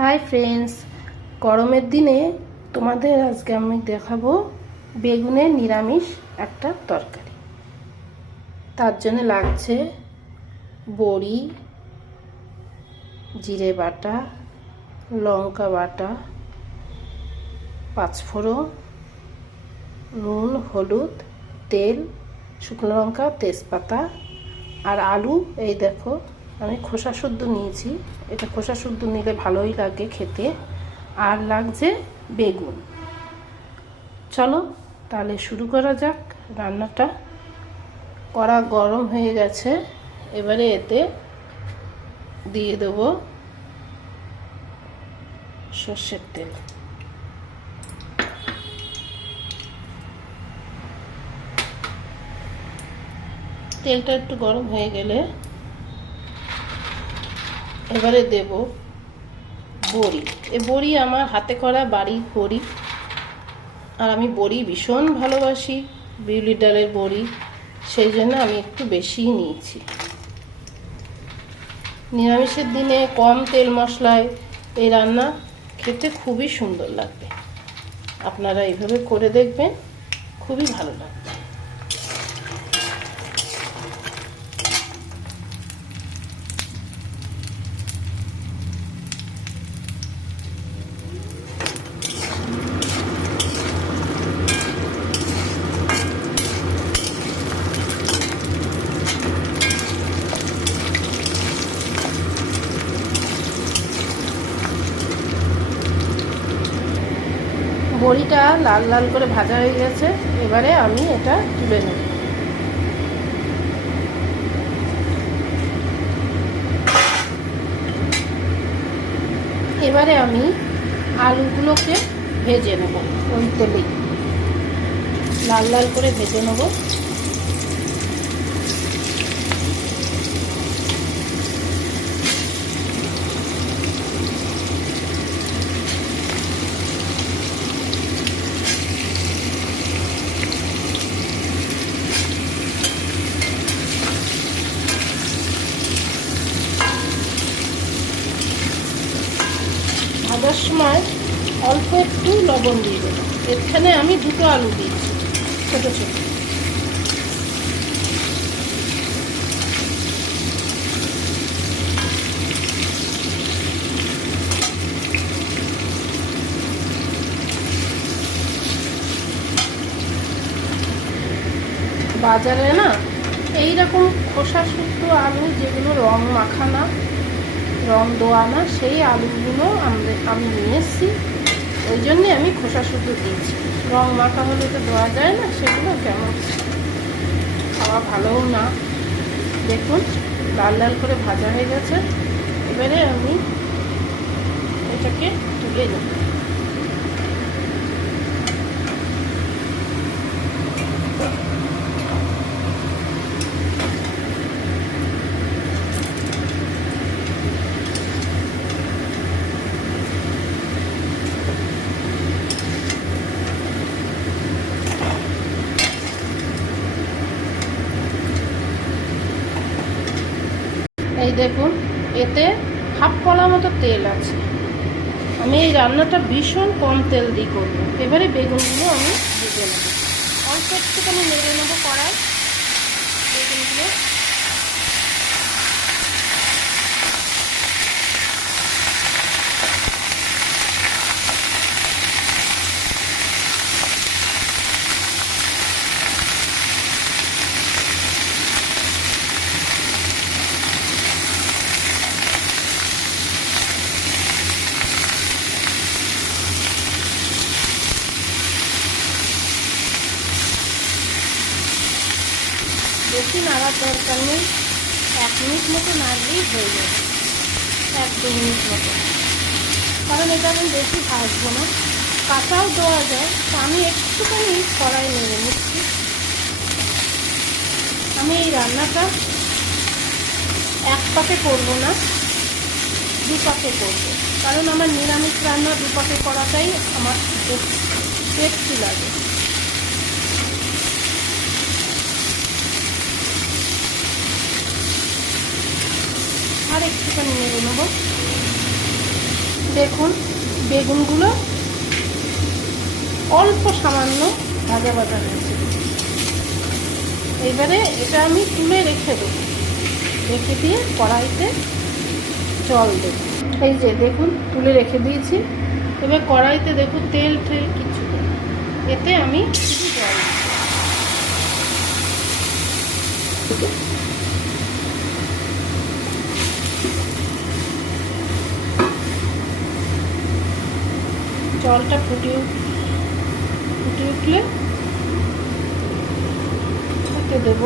Hi friends, গরমের দিনে তোমাদের আজকে আমি দেখাবো বেগুনের নিরামিষ একটা তরকারি। তার জন্য লাগছে বড়ি, জিরে বাটা, লঙ্কা বাটা, পাঁচফোড়ন, নুন, হলুদ, তেল, শুকনো লঙ্কা, তেজপাতা আর আলু। এই দেখো, আমি খোসা শুদ্ধ নিয়েছি, এটা খোসা শুদ্ধ নিলে ভালোই লাগে খেতে। আর লাগছে বেগুন। চলো তাহলে শুরু করা যাক রান্নাটা। কড়া গরম হয়ে গেছে, এবারে এতে দিয়ে দেবো সর্ষের তেল। তেলটা একটু গরম হয়ে গেলে এবারে দেব বড়ি। এই বড়ি আমার হাতে করা বাড়ির বড়ি, আর আমি বড়ি ভীষণ ভালোবাসি, বিউলি ডালের বড়ি, সেই জন্য আমি একটু বেশিই নিয়েছি। নিরামিষের দিনে কম তেল মশলায় এই রান্না খেতে খুবই সুন্দর লাগবে। আপনারা এইভাবে করে দেখবেন, খুবই ভালো লাগবে। বড়িটা লাল লাল করে ভাজা হয়ে গেছে, এবারে আমি এটা তুলে নেব। এবারে আমি আলুগুলোকে ভেজে নেব, ওই তেলেই লাল লাল করে ভেজে নেব। ভাজার সময় অল্প একটু লবণ দিয়ে দেবো। এখানে আমি দুটো আলু দিয়েছি, ছোটো ছোটো। বাজারে না এইরকম খোসা শুদ্ধ আলু, যেগুলো রং মাখানা, রং দেওয়া না, সেই আলুগুলো আমি নিয়ে এসেছি, ওই জন্যে আমি খোসা শুদ্ধ দিয়েছি। রং মাখা হলে তো দেওয়া যায় না, সেগুলো কেমন খাওয়া ভালোও না। দেখুন লাল লাল করে ভাজা হয়ে গেছে, এবারে আমি এটাকে তুলে নেব। এই দেখুন, এতে হাফ কলা মতো তেল আছে। আমি এই রান্নাটা ভীষণ কম তেল দিয়ে করবো। এবারে বেগুনগুলো আমি ভেজে নেব, অল্প একটুখানি নেড়ে নেবো কড়াই বেগুনগুলো। বেশি নাড়ার দরকার নেই, 1 মিনিট মতো নাড়লেই হয়ে যাবে, 1-2 মিনিট মতো। কারণ এটা আমি বেশি ভাজবো না, কাঁচাও দেওয়া যায়। তো আমি একটুখানি কড়াই নেড়ে নিচ্ছি। আমি এই রান্নাটা 1 পাকে করবো না, 2 পাকে করবো, কারণ আমার নিরামিষ রান্না 2 পাকে করাটাই আমার টেস্টি লাগে। আর একটুখানি নেড়ে নেব। দেখুন বেগুনগুলো অল্প সামান্য ভাজা ভাজা হয়েছে। এবারে এটা আমি তুলে রেখে দেবো, রেখে দিয়ে কড়াইতে জল দেবো। এই যে দেখুন তুলে রেখে দিয়েছি। এবার কড়াইতে দেখুন তেল কিছু নেই, এতে আমি শুধু জল দেবো। জলটা ফুটে উঠলে এতে দেব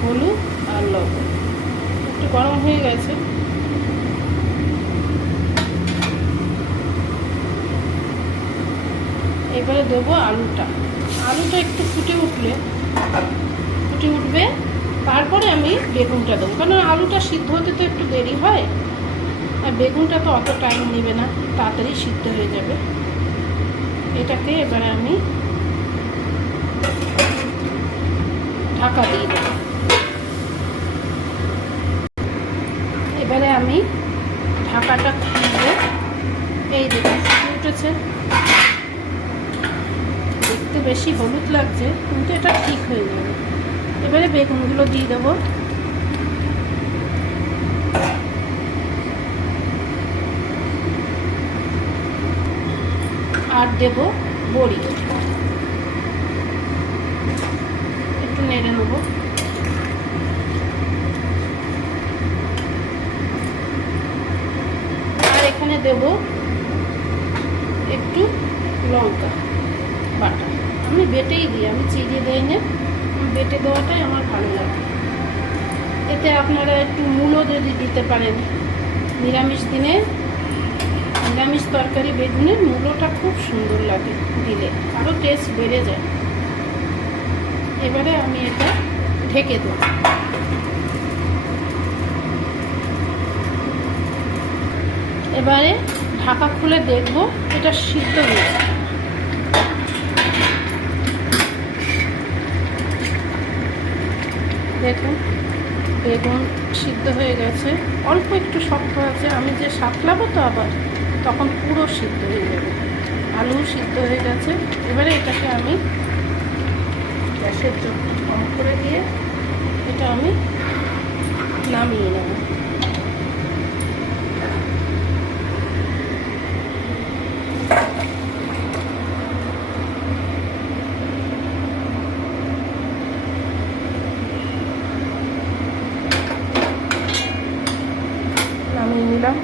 হলুদ আর লবণ। একটু গরম হয়ে গেছে, এবারে দেবো আলুটা। আলুটা একটু ফুটে উঠবে, তারপরে আমি বেগুনটা দেবো, কারণ আলুটা সিদ্ধ হতে তো একটু দেরি হয়, আর বেগুনটা তো অত টাইম নেবে না, তাড়াতাড়ি সিদ্ধ হয়ে যাবে। এটাকে এবারে আমি ঢাকা দিয়ে দেবো। এবারে আমি ঢাকাটা খুলবো। এই দেখুন ফুটে উঠেছে, দেখতে বেশি হলুদ লাগছে কিন্তু এটা ঠিক হয়ে যাবে। এবারে বেগুনগুলো দিয়ে দেবো, আর দেব বড়ি, একটু নেড়ে নেব। আর এখানে দেব একটু লঙ্কা বাটা, আমি বেটেই দিই, আমি চিড়িয়ে দেই না, বেটে দেওয়াটাই আমার ভালো লাগে। এতে আপনারা একটু মূলো যদি দিতে পারেন, নিরামিষ দিনে নিরামিষ তরকারি বেগুনের মূলোটা খুব সুন্দর লাগে, দিলে আরও টেস্ট বেড়ে যায়। এবারে আমি এটা ঢেকে দেব। এবারে ঢাকা খুলে দেখব এটা সিদ্ধ হয়েছে। দেখুন বেগুন সিদ্ধ হয়ে গেছে, অল্প একটু শক্ত আছে, আমি যে সাতলাবো তো আবার, তখন পুরো সিদ্ধ হয়ে যাবে। আলু সিদ্ধ হয়ে গেছে। এবারে এটাকে আমি গ্যাসের জল কম করে দিয়ে এটা আমি নামিয়ে নেব। নামিয়ে নিলাম।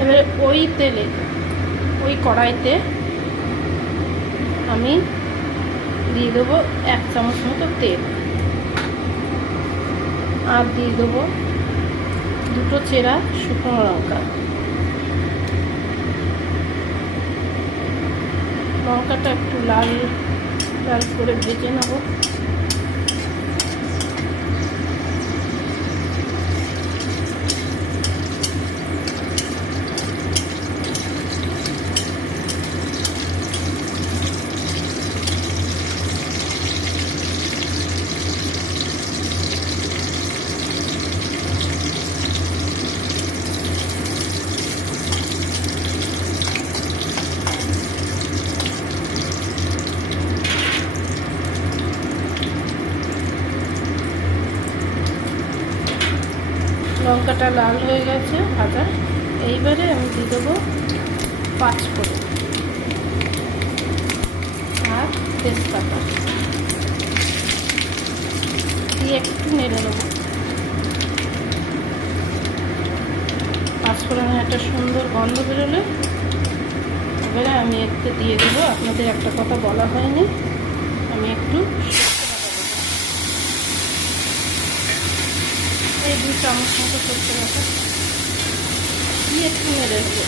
এবারে ওই তেলে, ওই কড়াইতে আমি দিয়ে দেবো 1 চামচ মতো তেল, আর দিয়ে দেবো 2 চেরা শুকনো লঙ্কা। লঙ্কাটা একটু লাল লাল করে ভেজে নেব। লঙ্কাটা লাল হয়ে গেছে ভাজা। এইবারে আমি দিয়ে দেবো 5 ফোড়ন আর তেজপাতা দিয়ে একটু নেড়ে নেব। 5 ফোড়নের একটা সুন্দর গন্ধ বেরোলে এবারে আমি একটু দিয়ে দেবো, আপনাদের একটা কথা বলা হয়নি, আমি একটু এই 2 চামচ মতো সরষে বাটা দিয়ে একটু নেড়ে নেব।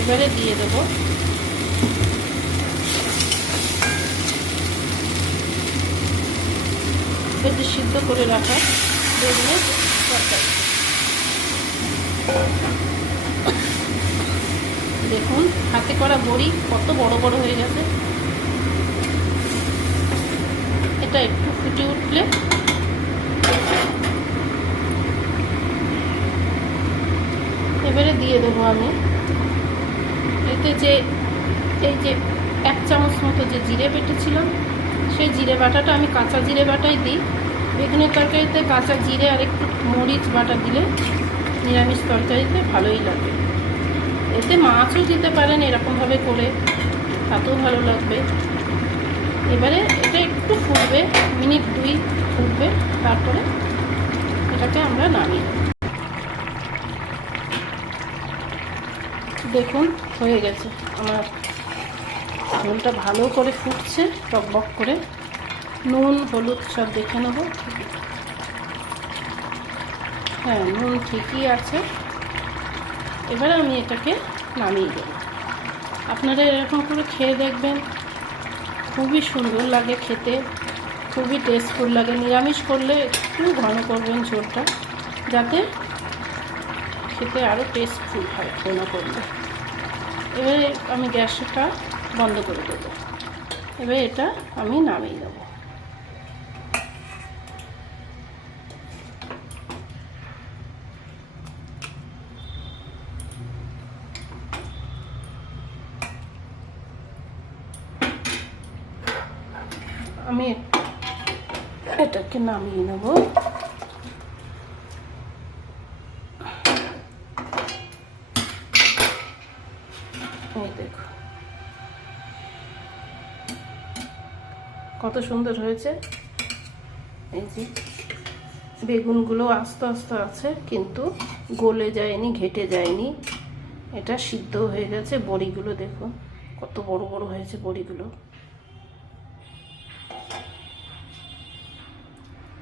এবারে দিয়ে দেবো একটু সিদ্ধ করে রাখা বেগুনের তরকারি। দেখুন হাতে করা বড়ি কত বড় বড় হয়ে গেছে। এটা একটু ফুটে উঠলে এবারে দিয়ে দেবো আমি এতে যে এই যে 1 চামচ মতো যে জিরে বেটেছিলাম, সেই জিরে বাটাটা আমি কাঁচা জিরে বাটাই দিই। বেগুনের তরকারিতে কাঁচা জিরে আর একটু মরিচ বাটা দিলে নিরামিষ তরকারিতে ভালোই লাগে। এতে মাছও দিতে পারেন এরকমভাবে করে, তাতেও ভালো লাগবে। এবারে এটা একটু ফুটবে, মিনিট 2 ফুটবে, তারপরে এটাকে আমরা নামিয়ে দেব। দেখুন হয়ে গেছে, আমার ঝোলটা ভালো করে ফুটছে টকবক করে। নুন হলুদ সব দেখে নেব। হ্যাঁ, নুন ঠিকই আছে। এবারে আমি এটাকে নামিয়ে দেব। আপনারা এরকম করে খেয়ে দেখবেন, খুবই সুন্দর লাগে খেতে, খুবই টেস্টফুল লাগে। নিরামিষ করলে একটু ঘন করবেন ঝোলটা, যাতে খেতে আরও টেস্টফুল হয় ঘন করলে। এবারে আমি গ্যাসটা বন্ধ করে দেবো। এবারে এটা আমি নামিয়ে দেবো। আমি এটাকে নামিয়ে নেব। এই দেখো কত সুন্দর হয়েছে। এই যে বেগুনগুলো আস্তে আস্তে আছে, কিন্তু গলে যায়নি, ঘেটে যায়নি, এটা সিদ্ধ হয়ে গেছে। বড়িগুলো দেখুন কত বড় বড় হয়েছে বড়িগুলো।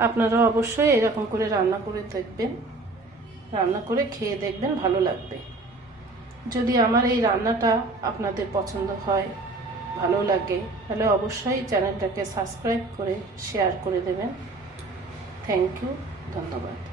আপনারা অবশ্যই এরকম করে রান্না করে দেখবেন, রান্না করে খেয়ে দেখবেন, ভালো লাগবে। যদি আমার এই রান্নাটা আপনাদের পছন্দ হয়, ভালো লাগে, তাহলে অবশ্যই চ্যানেলটাকে সাবস্ক্রাইব করে শেয়ার করে দেবেন। থ্যাংক ইউ, ধন্যবাদ।